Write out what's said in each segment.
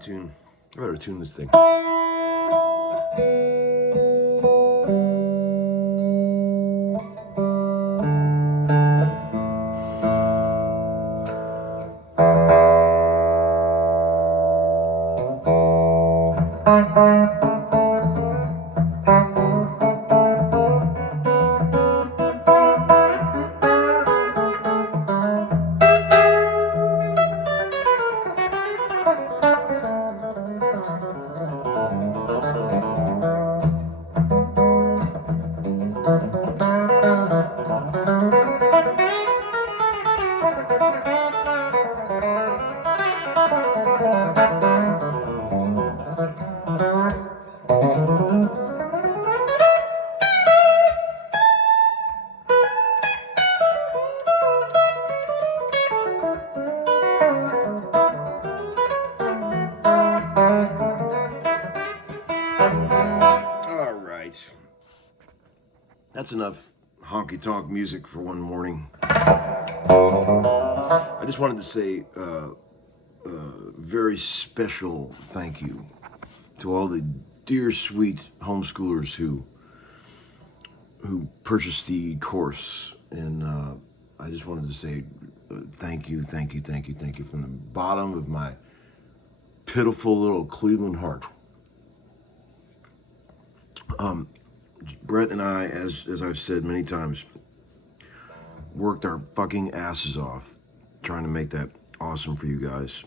Tune. I better tune this thing. That's enough honky-tonk music for one morning. I just wanted to say a very special thank you to all the dear, sweet homeschoolers who purchased the course. And I just wanted to say thank you from the bottom of my pitiful little Cleveland heart. Brett and I, as I've said many times, worked our fucking asses off trying to make that awesome for you guys.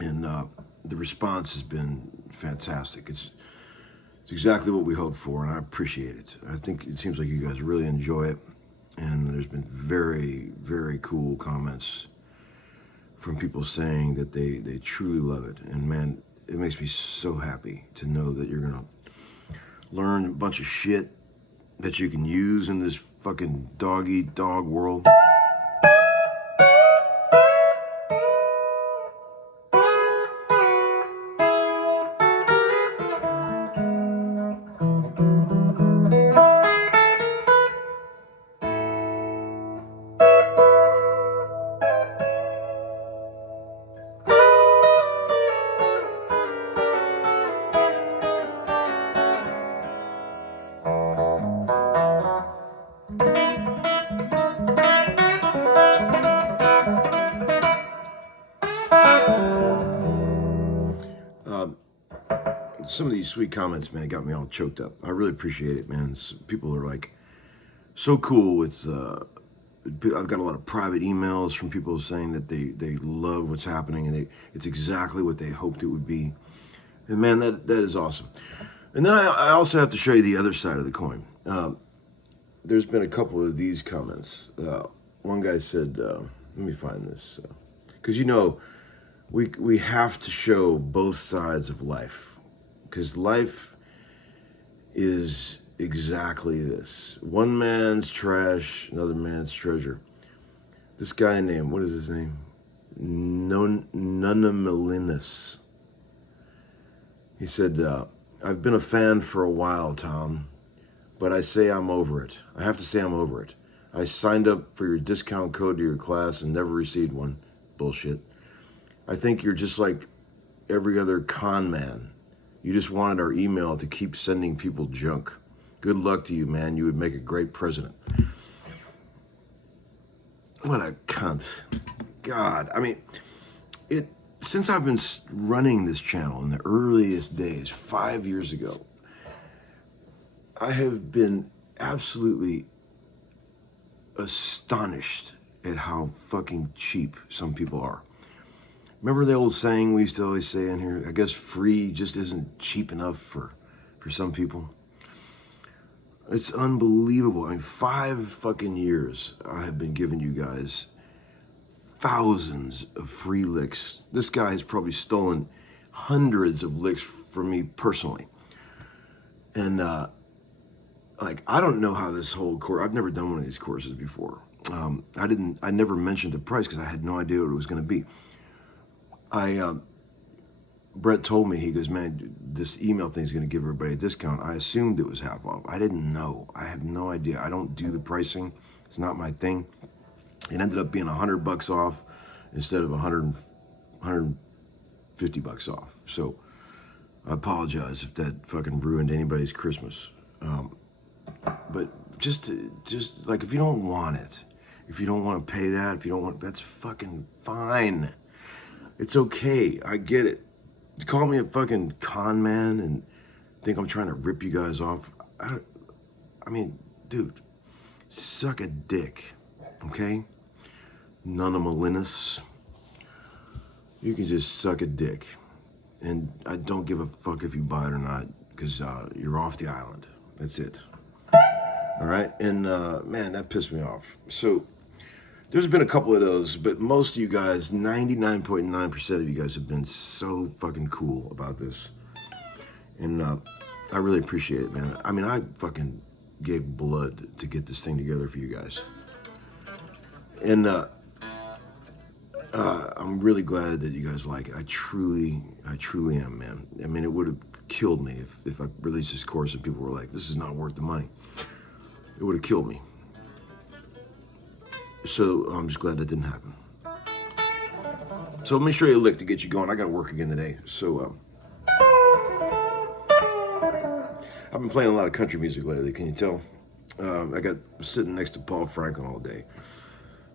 And the response has been fantastic. It's exactly what we hoped for, and I appreciate it. I think it seems like you guys really enjoy it. And there's been very, very cool comments from people saying that they truly love it. And man, it makes me so happy to know that you're going to learn a bunch of shit that you can use in this fucking dog-eat-dog world. some of these sweet comments, man, got me all choked up. I really appreciate it, man. People are like so cool with. I've got a lot of private emails from people saying that they love what's happening and it's exactly what they hoped it would be. And man, that is awesome. And then I also have to show you the other side of the coin. There's been a couple of these comments. One guy said, let me find this, because we have to show both sides of life, because life is exactly this: one man's trash, another man's treasure. This guy named, what is his name? Nunamelinis. He said, I've been a fan for a while, Tom, but I say I'm over it. I have to say I'm over it. I signed up for your discount code to your class and never received one. Bullshit. I think you're just like every other con man. You just wanted our email to keep sending people junk. Good luck to you, man. You would make a great president. What a cunt. God, I mean, since I've been running this channel in the earliest days, 5 years ago, I have been absolutely astonished at how fucking cheap some people are. Remember the old saying we used to always say in here, I guess free just isn't cheap enough for some people? It's unbelievable. I mean, 5 fucking years I have been giving you guys thousands of free licks. This guy has probably stolen hundreds of licks from me personally. And like, I don't know how this whole course, I've never done one of these courses before. I never mentioned a price because I had no idea what it was going to be. Brett told me, he goes, man, this email thing is going to give everybody a discount. I assumed it was half off. I didn't know. I have no idea. I don't do the pricing. It's not my thing. It ended up being $100 off instead of 150 bucks off. So I apologize if that fucking ruined anybody's Christmas. But just like, if you don't want it, if you don't want to pay that, if you don't want, that's fucking fine. It's okay. I get it. You call me a fucking con man and think I'm trying to rip you guys off. I mean, dude, suck a dick, okay? None of Malinas. You can just suck a dick. And I don't give a fuck if you buy it or not, because you're off the island. That's it. All right? And man, that pissed me off. So there's been a couple of those, but most of you guys, 99.9% of you guys have been so fucking cool about this. And I really appreciate it, man. I mean, I fucking gave blood to get this thing together for you guys. And I'm really glad that you guys like it. I truly am, man. I mean, it would have killed me if I released this course and people were like, this is not worth the money. It would have killed me. So I'm just glad that didn't happen. So let me show you a lick to get you going. I got to work again today. So I've been playing a lot of country music lately. Can you tell? I got sitting next to Paul Franklin all day,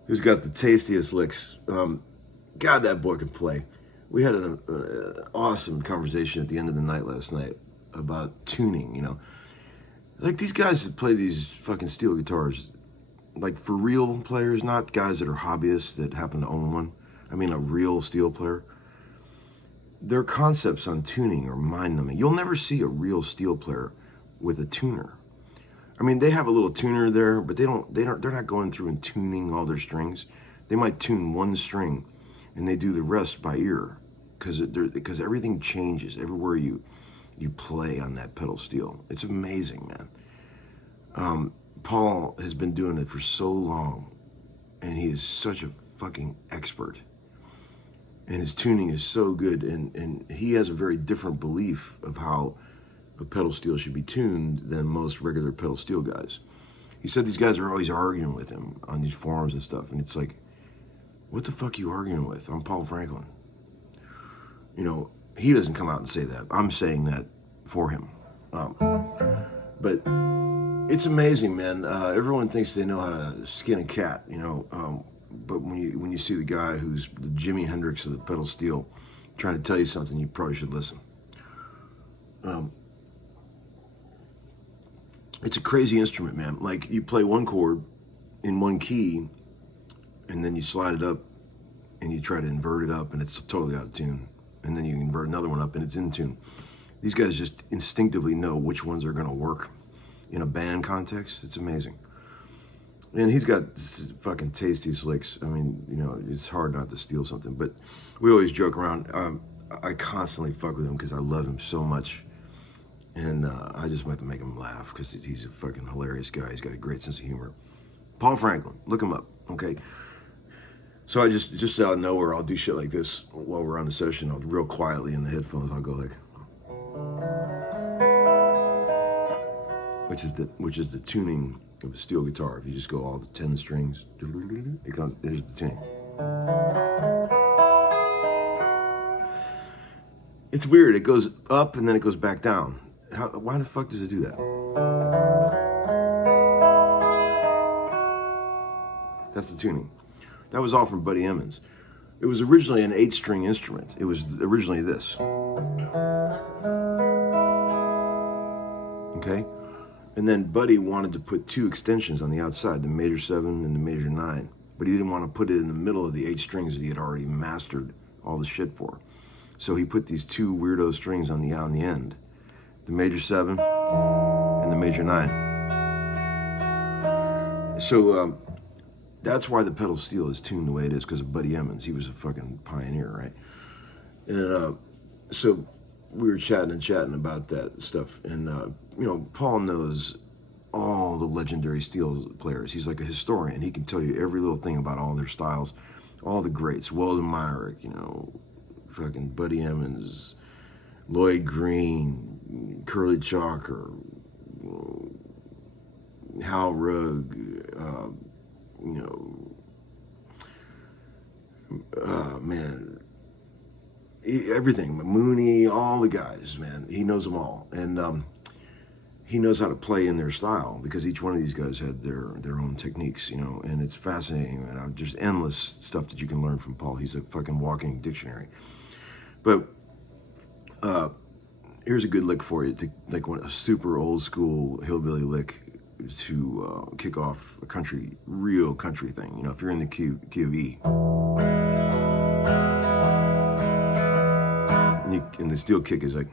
who's got the tastiest licks. God, that boy can play. We had an awesome conversation at the end of the night last night about tuning, you know. Like, these guys that play these fucking steel guitars, like for real players, not guys that are hobbyists that happen to own one. I mean, a real steel player. Their concepts on tuning are mind-numbing. You'll never see a real steel player with a tuner. I mean, they have a little tuner there, but they're not going through and tuning all their strings. They might tune one string, and they do the rest by ear, because everything changes everywhere you play on that pedal steel. It's amazing, man. Paul has been doing it for so long, and he is such a fucking expert. And his tuning is so good, and he has a very different belief of how a pedal steel should be tuned than most regular pedal steel guys. He said these guys are always arguing with him on these forums and stuff, and it's like, what the fuck are you arguing with? I'm Paul Franklin. You know, he doesn't come out and say that. I'm saying that for him. But it's amazing, man. Everyone thinks they know how to skin a cat, you know. But when you see the guy who's the Jimi Hendrix of the pedal steel trying to tell you something, you probably should listen. It's a crazy instrument, man. Like, you play one chord in one key, and then you slide it up, and you try to invert it up, and it's totally out of tune. And then you invert another one up, and it's in tune. These guys just instinctively know which ones are going to work in a band context. It's amazing. And he's got fucking tasty slicks. I mean, you know, it's hard not to steal something. But we always joke around. I constantly fuck with him because I love him so much. And I just like to make him laugh because he's a fucking hilarious guy. He's got a great sense of humor. Paul Franklin, look him up, okay? So I just out of nowhere, I'll do shit like this while we're on the session. I'll real quietly in the headphones, I'll go like, which is the tuning of a steel guitar. If you just go all the 10 strings, there's the tuning. It's weird. It goes up and then it goes back down. Why the fuck does it do that? That's the tuning. That was all from Buddy Emmons. It was originally an 8-string instrument. It was originally this. Okay? And then Buddy wanted to put 2 extensions on the outside, the major 7 and the major 9. But he didn't want to put it in the middle of the 8 strings that he had already mastered all the shit for. So he put these 2 weirdo strings on the end. The major 7 and the major 9. So that's why the pedal steel is tuned the way it is, because of Buddy Emmons. He was a fucking pioneer, right? And so we were chatting about that stuff. And, you know, Paul knows all the legendary steel players. He's like a historian. He can tell you every little thing about all their styles, all the greats. Weldon Myrick, you know, fucking Buddy Emmons, Lloyd Green, Curly Chalker, Hal Rugg, you know, man, everything, Mooney, all the guys, man, he knows them all. And he knows how to play in their style, because each one of these guys had their own techniques, you know, and it's fascinating, and just endless stuff that you can learn from Paul. He's a fucking walking dictionary. But here's a good lick for you, to like a super old school hillbilly lick to kick off a real country thing. You know, if you're in the key of E, and the steel kick is like,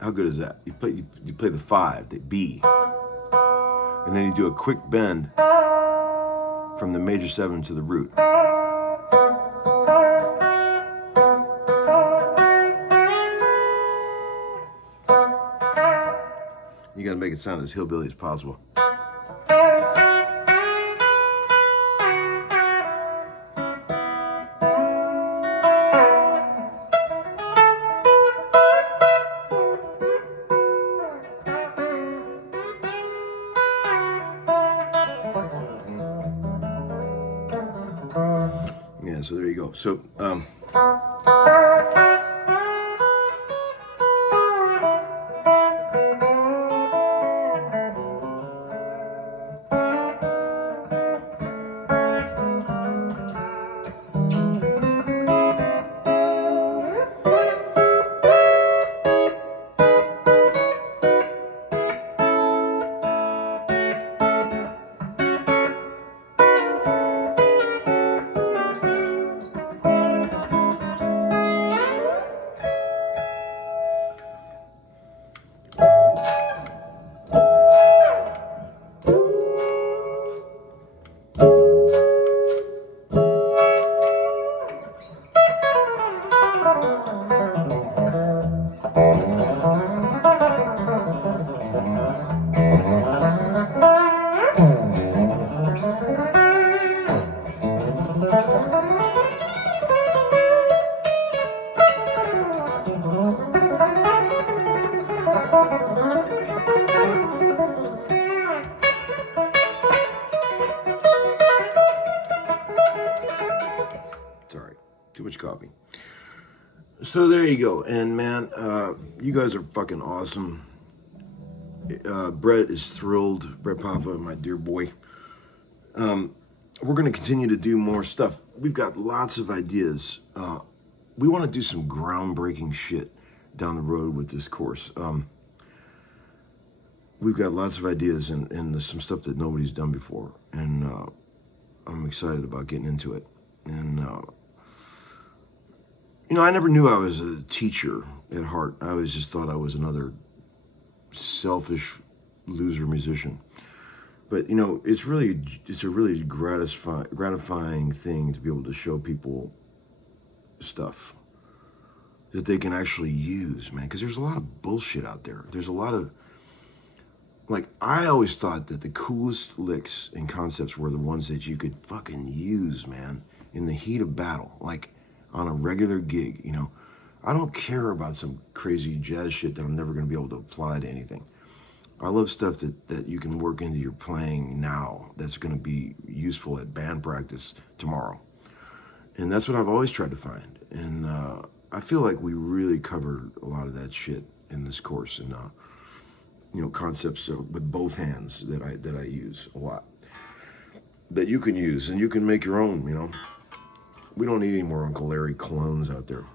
how good is that? You play the 5, the B, and then you do a quick bend from the major 7 to the root. You gotta make it sound as hillbilly as possible. Yeah, so there you go. So, sorry, too much coffee. So there you go. And man, you guys are fucking awesome. Brett is thrilled. Brett Papa, my dear boy. We're going to continue to do more stuff. We've got lots of ideas. we want to do some groundbreaking shit down the road with this course. We've got lots of ideas and there's some stuff that nobody's done before, and I'm excited about getting into it. And I never knew I was a teacher at heart. I always just thought I was another selfish loser musician. But it's a really gratifying thing to be able to show people stuff that they can actually use, man. Because there's a lot of bullshit out there. There's a lot of, like, I always thought that the coolest licks and concepts were the ones that you could fucking use, man, in the heat of battle, like on a regular gig. I don't care about some crazy jazz shit that I'm never going to be able to apply to anything. I love stuff that you can work into your playing now that's going to be useful at band practice tomorrow. And that's what I've always tried to find. And I feel like we really covered a lot of that shit in this course. And, concepts with both hands that I use a lot. That you can use and you can make your own, We don't need any more Uncle Larry clones out there.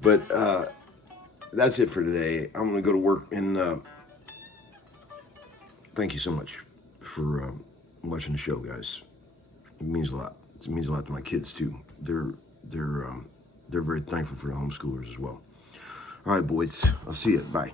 But that's it for today. I'm going to go to work, and thank you so much for watching the show, guys. It means a lot. It means a lot to my kids too. They're very thankful for the homeschoolers as well. All right, boys. I'll see you. Bye.